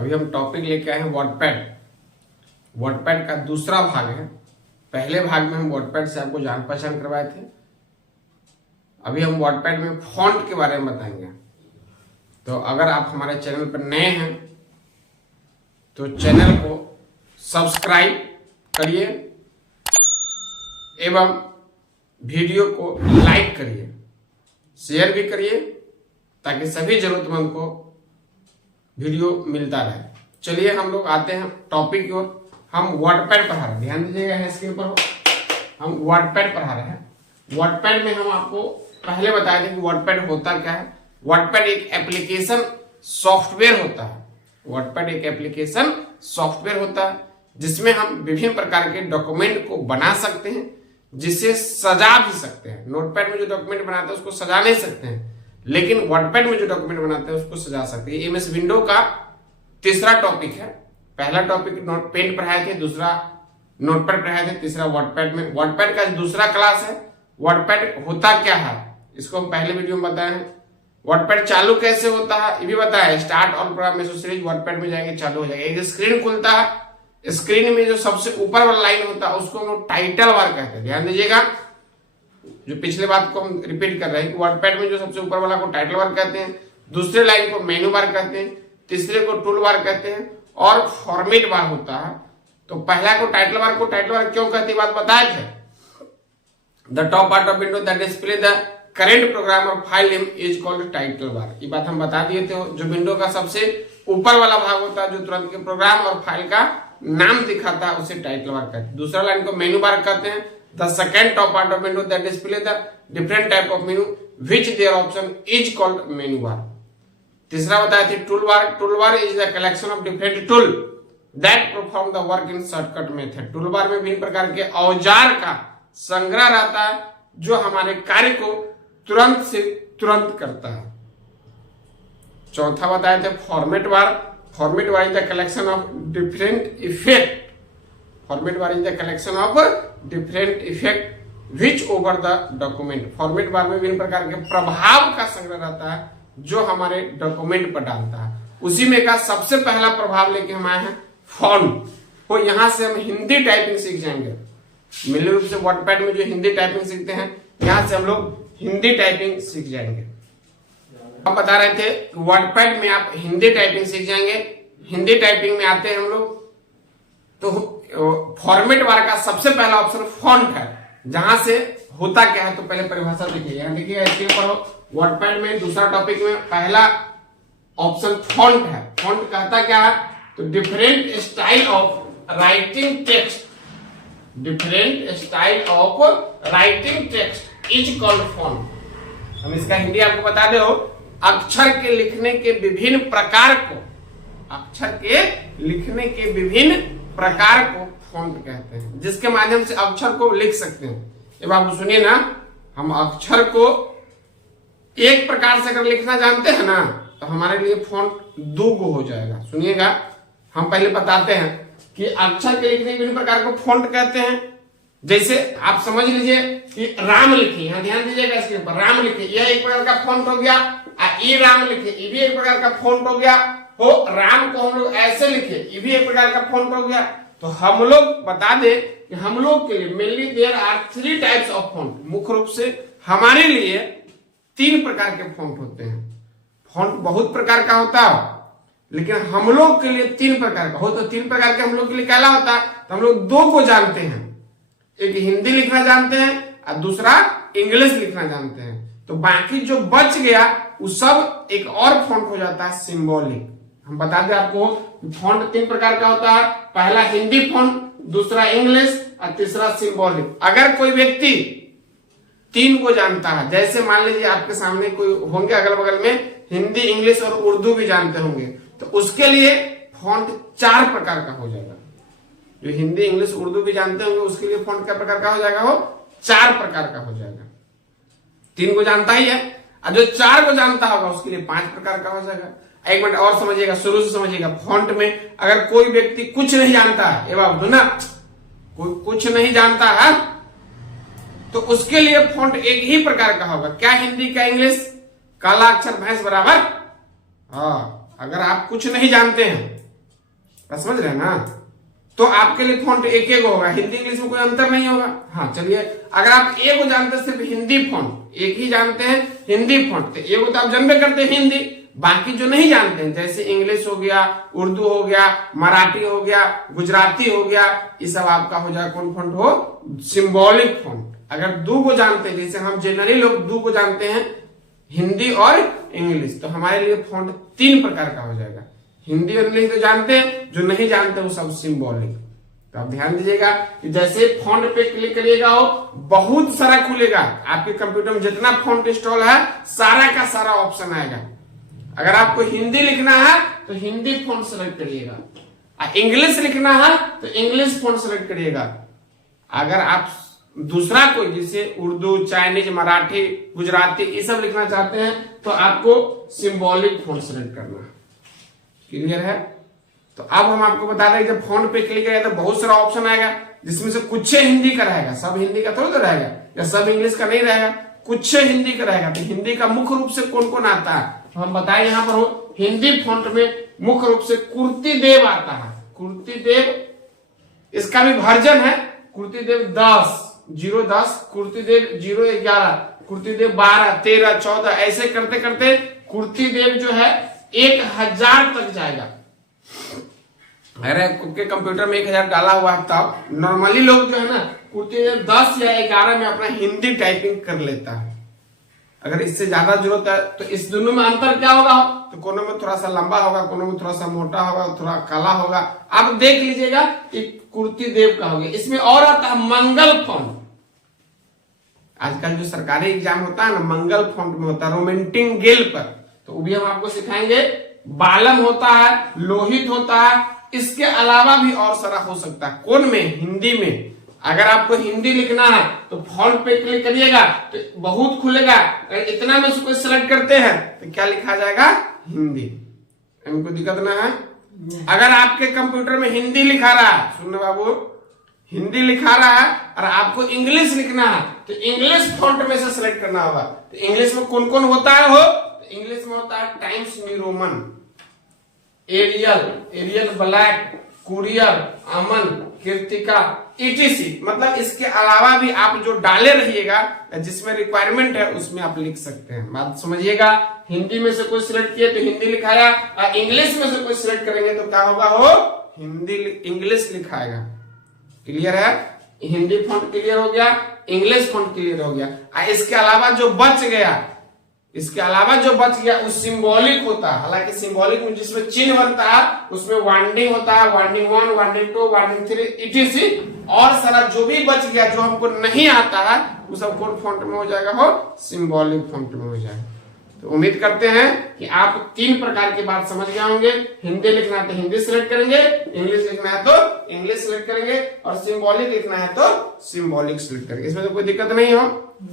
अभी हम टॉपिक लेके आए हैं वर्डपैड। वर्डपैड का दूसरा भाग है। पहले भाग में हम वर्डपैड से आपको जान पहचान करवाए थे। अभी हम वर्डपैड में फॉन्ट के बारे में बताएंगे। तो अगर आप हमारे चैनल पर नए हैं तो चैनल को सब्सक्राइब करिए एवं वीडियो को लाइक करिए, शेयर भी करिए ताकि सभी जरूरतमंद को वीडियो मिलता रहे। चलिए हम लोग आते हैं टॉपिक की ओर। हम वर्डपैड पढ़ा रहे हैं, ध्यान दीजिएगा, इसके ऊपर हम वर्डपैड पढ़ा रहे हैं। वर्डपैड में हम आपको पहले बताए थे कि वर्डपैड होता क्या है। वर्डपैड एक एप्लीकेशन सॉफ्टवेयर होता है। वर्डपैड एक एप्लीकेशन सॉफ्टवेयर होता है जिसमें हम विभिन्न प्रकार के डॉक्यूमेंट को बना सकते हैं, जिसे सजा भी सकते हैं। नोटपैड में जो डॉक्यूमेंट बनाते हैं उसको सजा नहीं सकते हैं, लेकिन वर्डपैड में जो डॉक्यूमेंट बनाते हैं उसको सजा सकते हैं। एमएस विंडो का तीसरा टॉपिक है। पहला टॉपिक नोटपैड पढ़ाए थे, दूसरा नोटपैड पढ़ाए थे, तीसरा वर्डपैड में। वर्डपैड का दूसरा क्लास है। वर्डपैड होता क्या है इसको हम पहले वीडियो में बताए हैं। वर्डपैड चालू कैसे होता है ये भी बताया। Start all programme series WordPad में जाएंगे, चालू हो जाएगा। एक स्क्रीन खुलता है, स्क्रीन में जो सबसे ऊपर वाला लाइन होता है उसको हम लोग टाइटल बार कहते हैं। ध्यान दीजिएगा, जो पिछले बात को हम रिपीट कर रहे हैं। वर्डपैड में जो सबसे ऊपर वाला को टाइटल बार कहते हैं, दूसरे लाइन को मेनू बार कहते हैं, तीसरे को टूल बार कहते हैं और फॉर्मेट बार होता है। तो पहला को टाइटल बार क्यों कहते हैं बात बताए थे। The top part of window that display the current program और file name is called title bar. ये बात हम बता दिए थे। जो विंडो का सबसे ऊपर वाला भाग होता है जो तुरंत के प्रोग्राम और फाइल का नाम दिखाता है उसे टाइटल बार कहते हैं। दूसरा लाइन को मेनू बार कहते हैं। The second top part of window that display the different type of menu which there option is called menu bar. तीसरा बताया the tool bar is the collection of different tool that perform the work in shortcut method. Tool bar में विभिन्न प्रकार के औजार का संग्रह रहता है जो हमारे कार्य को तुरंत से तुरंत करता है। चौथा बताए थे format bar is the collection of different effect. Format bar is the collection of different effect which over the document. Format bar में विभिन्न प्रकार के प्रभाव का संग्रह रहता है जो हमारे डॉक्यूमेंट पर डालता है। उसी में का सबसे पहला प्रभाव लेके हम आए हैं फॉन्ट। तो यहां से हम हिंदी टाइपिंग सीख जाएंगे। मूल रूप से वर्डपैड में जो हिंदी टाइपिंग सीखते हैं, यहां से हम लोग हिंदी टाइपिंग सीख जाएंगे। हम बता रहे थे वर्डपैड में आप हिंदी टाइपिंग सीख जाएंगे। हिंदी टाइपिंग में आते हैं हम लोग तो फॉर्मेट बार का सबसे पहला ऑप्शन फॉन्ट है। जहां से होता क्या है तो पहले परिभाषा देखिए, यहां देखिए इसके ऊपर वर्डपैड में दूसरा टॉपिक में पहला ऑप्शन फॉन्ट है। फॉन्ट कहता क्या है तो different style of writing text. Different style of writing text is called font. हम इसका हिंदी आपको बता दे हो, अक्षर के लिखने के विभिन्न प्रकार को, अक्षर के लिखने के विभिन्न प्रकार को फॉन्ट कहते हैं, जिसके माध्यम से अक्षर को लिख सकते हैं। जब आप सुनिए ना, हम अक्षर को एक प्रकार से अगर लिखना जानते हैं ना तो हमारे लिए फॉन्ट दो गो हो जाएगा। सुनिएगा, हम पहले बताते हैं कि अक्षर के लिखने के विभिन्न प्रकार को फॉन्ट कहते हैं। जैसे आप समझ लीजिए कि राम लिखे, यहां ध्यान दीजिएगा इसके ऊपर, राम लिखे, यह एक प्रकार का फॉन्ट हो गया। ई राम लिखे, ये भी एक प्रकार का फॉन्ट हो गया। हो राम को हम लोग ऐसे लिखे, ये भी एक प्रकार का फॉन्ट हो गया। तो हम लोग बता दें कि हम लोग के लिए mainly there are 3 types of font. मुख्य रूप से हमारे लिए 3 प्रकार के फॉन्ट होते हैं। फॉन्ट बहुत प्रकार का होता है, लेकिन हम लोग के लिए 3 प्रकार का हो। तो 3 प्रकार के हम लोग के लिए क्या होता है तो हम लोग 2 को जानते हैं। एक हिंदी लिखना जानते हैं और दूसरा इंग्लिश लिखना जानते हैं। तो बाकी जो बच गया वो सब एक और फॉन्ट हो जाता है सिंबॉलिक। हम बता दें आपको फॉन्ट 3 प्रकार का होता है। पहला हिंदी फॉन्ट, दूसरा इंग्लिश और तीसरा सिंबॉलिक। अगर कोई व्यक्ति 3 को जानता है, जैसे मान लीजिए आपके सामने कोई होंगे अगल बगल में हिंदी, इंग्लिश और उर्दू भी जानते होंगे, तो उसके लिए फॉन्ट 4 प्रकार का हो जाएगा। जो हिंदी, इंग्लिश, उर्दू भी जानते होंगे उसके लिए फॉन्ट क्या प्रकार का हो जाएगा, वो 4 प्रकार का हो जाएगा। 3 को जानता ही है, और जो 4 को जानता होगा उसके लिए 5 प्रकार का हो जाएगा। एक मिनट और समझिएगा, शुरू से समझिएगा। फॉन्ट में अगर कोई व्यक्ति कुछ नहीं जानता है, ये बात ना, कोई कुछ नहीं जानता है तो उसके लिए फॉन्ट एक ही प्रकार का होगा। क्या हिंदी, क्या इंग्लिश, काला अक्षर भैंस बराबर। हाँ, अगर आप कुछ नहीं जानते हैं बात समझ रहे हैं ना। तो आपके लिए फॉन्ट एक एक होगा, हिंदी इंग्लिश में कोई अंतर नहीं होगा। हाँ चलिए, अगर आप एक को जानते हैं सिर्फ हिंदी फॉन्ट, एक ही जानते हैं हिंदी फॉन्ट, तो एक तो आप जानबे करते हैं हिंदी, बाकी जो नहीं जानते हैं जैसे इंग्लिश हो गया, उर्दू हो गया, मराठी हो गया, गुजराती हो गया, ये सब आपका हो जाएगा कौन फॉन्ट हो, सिंबॉलिक फॉन्ट। अगर दो को जानते हैं, जैसे हम जनरली लोग दो को जानते हैं हिंदी और इंग्लिश, तो हमारे लिए फॉन्ट 3 प्रकार का हो जाएगा। हिंदी और इंग्लिश तो जानते हैं, जो नहीं जानते वो सब सिंबॉलिक। तो आप ध्यान दीजिएगा कि जैसे फॉन्ट पे क्लिक करिएगा हो बहुत सारा खुलेगा, आपके कंप्यूटर में जितना फॉन्ट इंस्टॉल है सारा का सारा ऑप्शन आएगा। अगर आपको हिंदी लिखना है तो हिंदी फॉन्ट सेलेक्ट करिएगा, इंग्लिश लिखना है तो इंग्लिश फॉन्ट सेलेक्ट करिएगा। अगर आप दूसरा कोई जैसे उर्दू, चाइनीज, मराठी, गुजराती ये सब लिखना चाहते हैं तो आपको सिंबॉलिक फॉन्ट सेलेक्ट करना है। क्लियर है। तो अब हम आपको बता दें जब फॉन्ट पे क्लिक करेगा तो बहुत सारा ऑप्शन आएगा, जिसमें से कुछ हिंदी का रहेगा, सब हिंदी का थोड़ा तो रहेगा, या सब इंग्लिश का नहीं रहेगा, कुछ हिंदी का रहेगा। तो हिंदी का मुख्य रूप से कौन कौन आता है, तो हम बताएं यहाँ पर हो हिंदी फॉन्ट में मुख्य रूप से कुर्तीदेव आता है। कुर्तीदेव, इसका भी वर्जन है कुर्तीदेव 10, कुर्तीदेव 011, कुर्तीदेव 12, 13, 14 ऐसे करते करते कुर्तीदेव जो है 1000 तक जाएगा। अरे आपके कंप्यूटर में 1000 डाला हुआ है तब नॉर्मली लोग जो है ना कुर्तीदेव 10 या 11 में अपना हिंदी टाइपिंग कर लेता है। अगर इससे ज्यादा जरूरत है तो इस दोनों में अंतर क्या होगा, तो कोनो में थोड़ा सा लंबा होगा, कोनो में थोड़ा सा मोटा होगा, थोड़ा काला होगा। आप देख लीजिएगा कि कुर्तीदेव का हो गया। इसमें और आता है मंगल फॉन्ट। आजकल जो सरकारी एग्जाम होता है ना मंगल फॉन्ट में होता है, रोमेंटिंग गेल पर, तो वो भी हम आपको सिखाएंगे। बालम होता है, लोहित होता है, इसके अलावा भी और सारा हो सकता है। कौन में, हिंदी में। अगर आपको हिंदी लिखना है तो फॉन्ट पे क्लिक करिएगा तो बहुत खुलेगा। अगर इतना में से कोई सिलेक्ट करते हैं तो क्या लिखा जाएगा, हिंदी। हमको दिक्कत ना है। अगर आपके कंप्यूटर में हिंदी लिखा रहा है, सुनना बाबू, हिंदी लिखा रहा है और आपको इंग्लिश लिखना है तो इंग्लिश फॉन्ट में से सिलेक्ट करना होगा। तो इंग्लिश में कौन कौन होता है हो, तो इंग्लिश में होता है Times New Roman, Arial Black, Courier, अमन, कीर्तिका, etc। मतलब इसके अलावा भी आप जो डाले रहिएगा जिसमें रिक्वायरमेंट है उसमें आप लिख सकते हैं। बात समझिएगा। हिंदी में से कोई सिलेक्ट किया तो हिंदी लिखाया, और इंग्लिश में से कोई सिलेक्ट करेंगे तो क्या होगा हो, हिंदी इंग्लिश लिखाएगा। क्लियर है। हिंदी फॉन्ट क्लियर हो गया, इंग्लिश फॉन्ट क्लियर हो गया। इसके अलावा जो बच गया वो सिंबॉलिक होता है। हालांकि सिंबॉलिक में जिसमें चिन्ह बनता है उसमें वार्निंग होता है, वार्निंग 1, वार्निंग 2, वार्निंग 3 etc। और सारा जो भी बच गया जो हमको नहीं आता है वो सब कौन फॉन्ट में हो जाएगा, हो सिंबॉलिक फॉन्ट में हो जाएगा। तो उम्मीद करते हैं कि आप 3 प्रकार की बात समझ गए होंगे। हिंदी लिखना है तो हिंदी सिलेक्ट करेंगे, इंग्लिश लिखना है तो इंग्लिश सिलेक्ट करेंगे, और सिंबॉलिक लिखना है तो सिंबॉलिक सिलेक्ट करेंगे। इसमें तो कोई दिक्कत नहीं हो।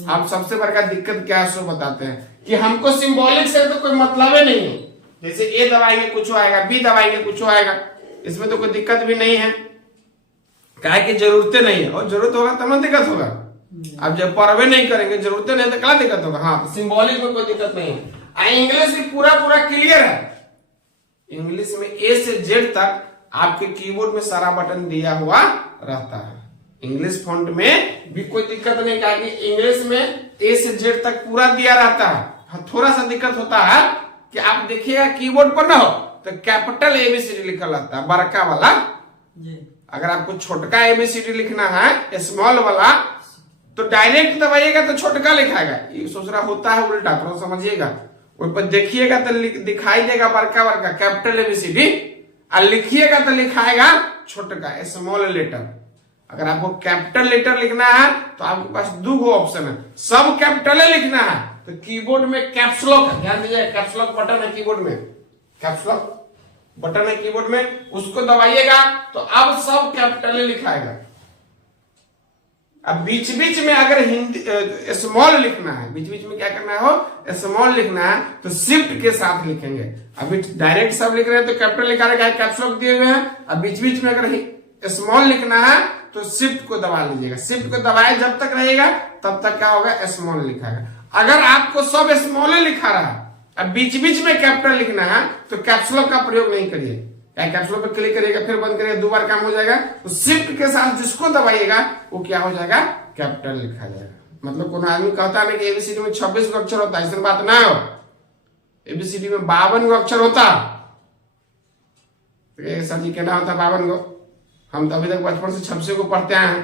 आप सबसे बड़का दिक्कत क्या है सो बताते हैं कि हमको सिंबॉलिक से तो कोई मतलब ही नहीं है। जैसे ए दबाएंगे कुछ आएगा, बी दबाएंगे कुछ आएगा, इसमें तो कोई दिक्कत भी नहीं है, क्या की जरूरतें नहीं है। और जरूरत होगा तब ना दिक्कत होगा। अब जब पढ़वे नहीं करेंगे, जरूरतें नहीं तो क्या दिक्कत होगा। हाँ, सिंबॉलिक में कोई दिक्कत नहीं है। इंग्लिश भी पूरा क्लियर है। इंग्लिश में ए से जेड तक आपके कीबोर्ड में सारा बटन दिया हुआ रहता है। इंग्लिश फॉन्ट में भी कोई दिक्कत नहीं, क्योंकि इंग्लिश में ए से जेड तक पूरा दिया रहता है। थोड़ा सा दिक्कत होता है कि आप देखिएगा कीबोर्ड पर ना हो तो कैपिटल एबीसीडी लिखा रहता है, बड़का वाला। अगर आपको छोटका एबीसीडी लिखना है, स्मॉल वाला, तो डायरेक्ट दबाइएगा तो छोटका लिखाएगा। ये सोच रहा होता है उल्टा, थोड़ा समझिएगा। ऊपर देखिएगा तो दिखाई देगा बड़का कैपिटल एबीसीडी, और लिखिएगा तो लिखाएगा छोटका स्मॉल लेटर। अगर आपको कैपिटल लेटर लिखना है तो आपके पास 2 ऑप्शन है। सब कैपिटल लिखना है तो कीबोर्ड में कैप्स लॉक है, ध्यान दीजिए, कैप्स लॉक बटन है कीबोर्ड में, कैप्स लॉक बटन है कीबोर्ड में, उसको दबाइएगा तो अब सब कैपिटल लिखाएगा। अब बीच बीच में अगर हिंदी स्मॉल लिखना है, बीच बीच में क्या करना हो, स्मॉल लिखना है तो शिफ्ट के साथ लिखेंगे। अभी डायरेक्ट सब लिख रहे हैं तो कैपिटल लिखा रहेगा, कैप्स लॉक दिए हुए हैं। अब बीच बीच में अगर स्मॉल लिखना है तो शिफ्ट को दबा लीजिएगा। शिफ्ट को दबाए जब तक रहेगा तब तक क्या होगा, स्मॉल लिखाएगा। अगर आपको सब स्मॉल लिखा रहा, अब बीच बीच में कैपिटल लिखना है तो कैप्स लॉक का प्रयोग नहीं करिए, या कैप्स लॉक पे क्लिक करिएगा फिर बंद करिएगा, 2 बार काम हो जाएगा। तो शिफ्ट के साथ जिसको दबाइएगा वो क्या हो जाएगा, कैपिटल लिखा जाएगा। मतलब कोई आदमी कहता है ना कि एबीसीडी में 26 गो अक्षर होता है, ऐसी बात ना हो। एबीसीडी में 52 गो अक्षर होता। तो सर जी कहना होता 52 गो, हम तो अभी तक बचपन से 26 को पढ़ते आए हैं।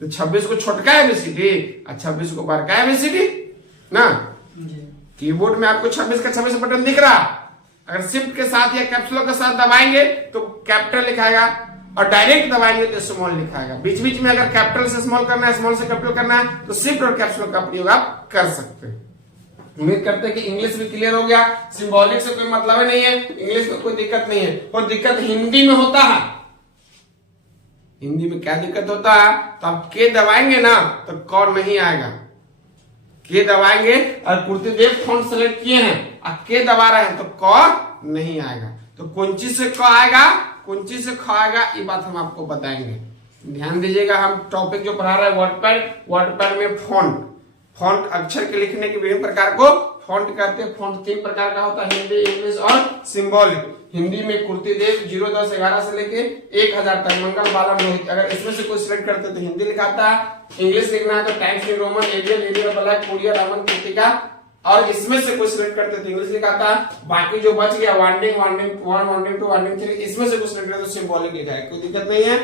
तो 26 को छोटका एबीसीडी और 26 को बड़का एबीसीडी ना। कीबोर्ड में आपको 26 का 26 बटन दिख रहा, अगर शिफ्ट के साथ या कैप्स लॉक के साथ दबाएंगे तो कैपिटल लिखाएगा और डायरेक्ट दबाएंगे तो स्मॉल लिखाएगा। बीच बीच में अगर कैपिटल से स्मॉल करना है, स्मॉल से कैपिटल करना है तो शिफ्ट और कैप्स लॉक का प्रयोग आप कर सकते हैं। उम्मीद करते हैं कि इंग्लिश भी क्लियर हो गया। सिंबॉलिक से कोई मतलब नहीं है, इंग्लिश में कोई दिक्कत नहीं है। और दिक्कत हिंदी में होता है। हिंदी में क्या दिक्कत होता है, तो आप के दबाएंगे ना तो क नहीं आएगा। के दबाएंगे और कुर्तीदेव फॉन्ट सेलेक्ट किए हैं और के दबा रहे हैं तो क नहीं आएगा। तो कुंची से क आएगा, कुंची से ख आएगा, ये बात हम आपको बताएंगे। ध्यान दीजिएगा, हम टॉपिक जो पढ़ा रहे हैं वर्डपैड में फॉन्ट अक्षर के लिखने के विभिन्न प्रकार को फॉन्ट कहते हैं। फॉन्ट 3 प्रकार का होता है, हिंदी, इंग्लिश और सिंबॉलिक। हिंदी में कुर्तीदेव 0, 10, 11 से लेके 1000 तक, मंगल, बालम, रोहित। अगर इसमें से कोई सिलेक्ट करते तो हिंदी लिखाता है। इंग्लिश लिखना है तो Times New Roman, Arial, Black, Courier, Roman, कृतिका। और इसमें से कोई सिलेक्ट करते तो इंग्लिश लिखाता है। बाकी जो बच गया वार्निंग 1, वार्निंग 2, वार्निंग 3, इसमें से कुछ सिलेक्ट करते तो सिंबॉलिक लिखा है। कोई दिक्कत नहीं है,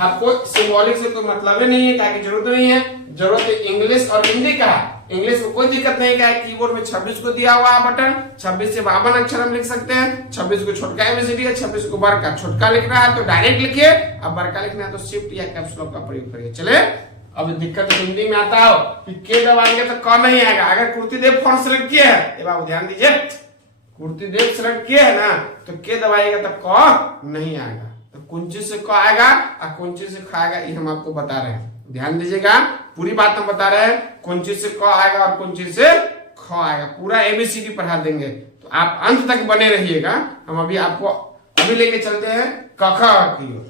आपको सिंबॉलिक से कोई मतलब ही नहीं है, ताकि जरूरत नहीं है। जरूरत है इंग्लिश और हिंदी का। इंग्लिश में कोई दिक्कत नहीं है, कीबोर्ड में 26 को दिया हुआ है बटन, 26 से 52 अक्षर हम लिख सकते हैं। 26 को छोटका एबीसीडी है, 26 को बड़का। छोटका लिखना है तो डायरेक्ट लिखिए, अब बड़का लिखना है तो शिफ्ट या कैप्स लॉक का प्रयोग करिए। चले, अब दिक्कत हिंदी में आता हो कि के दबाएंगे तो क नहीं आएगा। अगर कुर्तीदेव फॉन्ट सेलेक्ट किया है, ये बाबू ध्यान दीजिए, कुर्तीदेव सेलेक्ट किया है ना तो के दबाएगा तो क नहीं आएगा। तो कुंची से क आएगा और कुंची से ख आएगा, ये हम आपको बता रहे हैं। ध्यान दीजिएगा, पूरी बात हम बता रहे हैं। कुंची से क आएगा और कुंची से ख आएगा, पूरा एबीसीडी पढ़ा देंगे। तो आप अंत तक बने रहिएगा। हम अभी आपको लेके चलते हैं क ख की ओर।